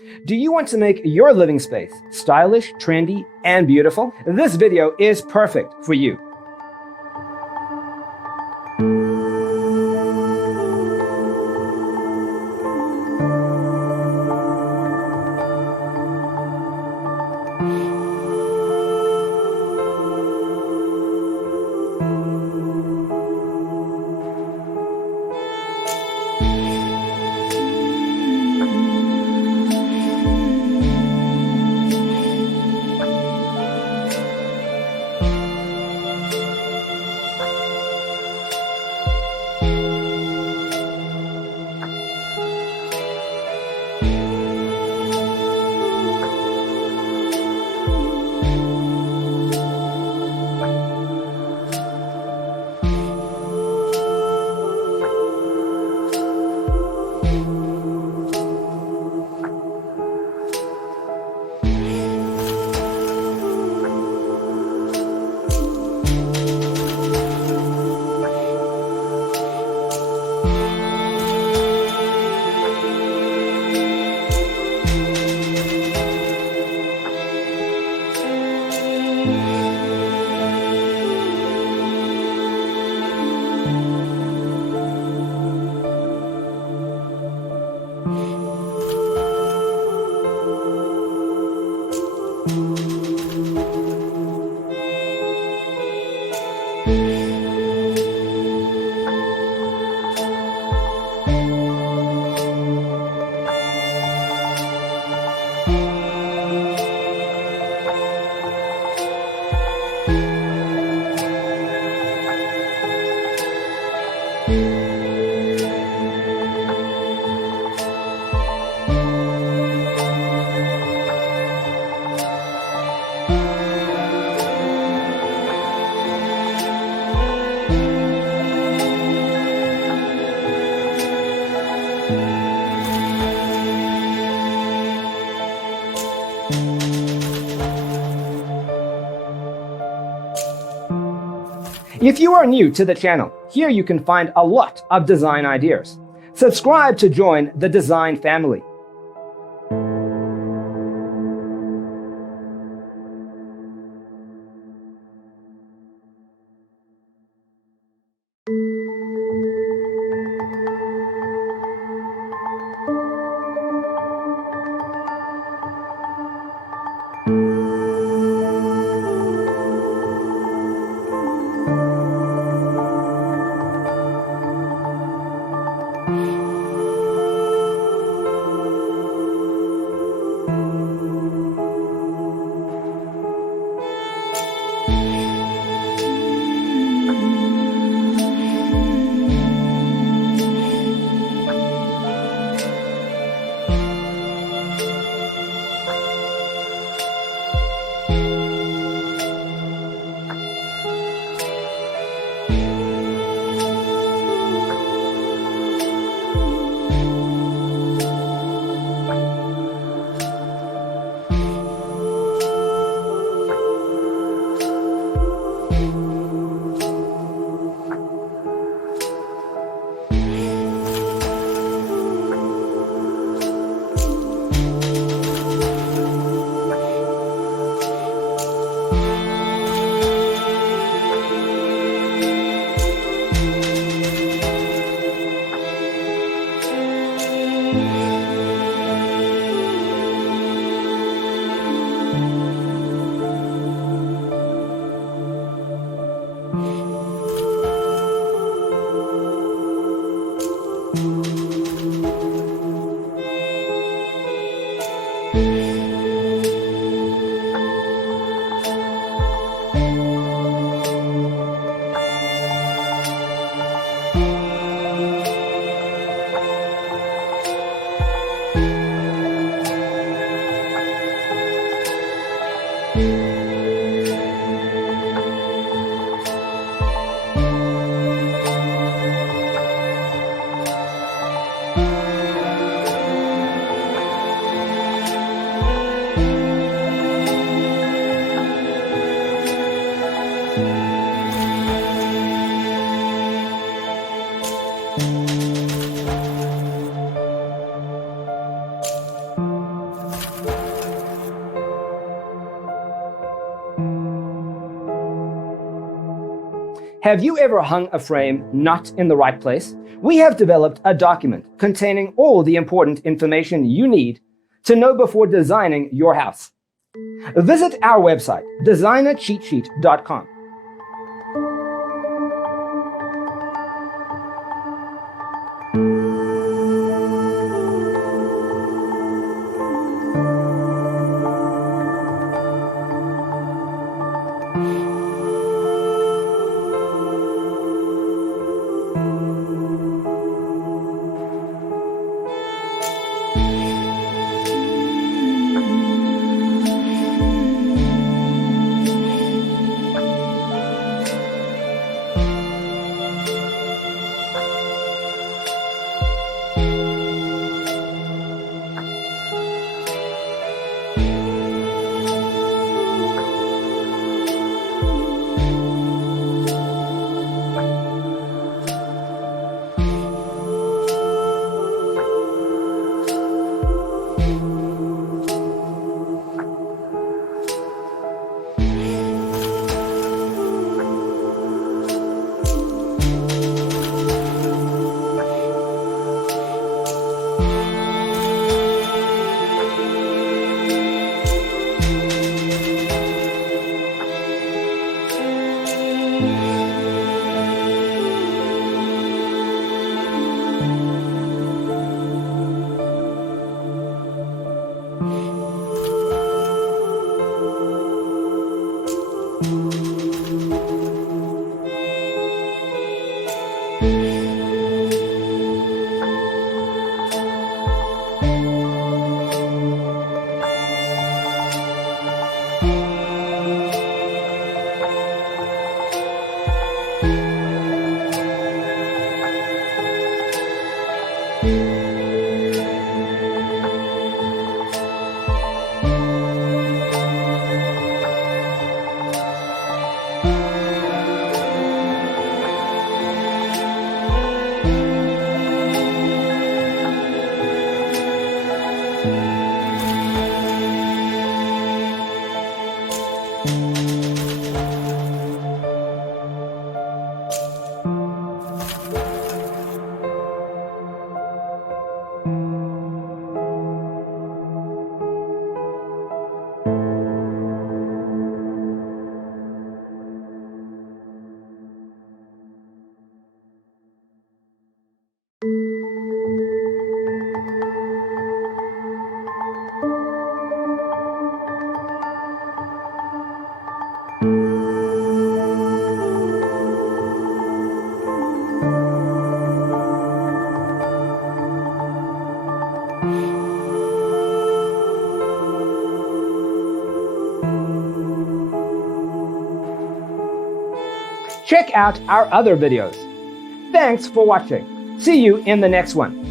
Do you want to make your living space stylish, trendy, and beautiful? This video is perfect for you. If you are new to the channel, here you can find a lot of design ideas. Subscribe to join the design family. Have you ever hung a frame not in the right place? We have developed a document containing all the important information you need to know before designing your house. Visit our website, designercheatsheet.com. Check out our other videos. Thanks for watching. See you in the next one.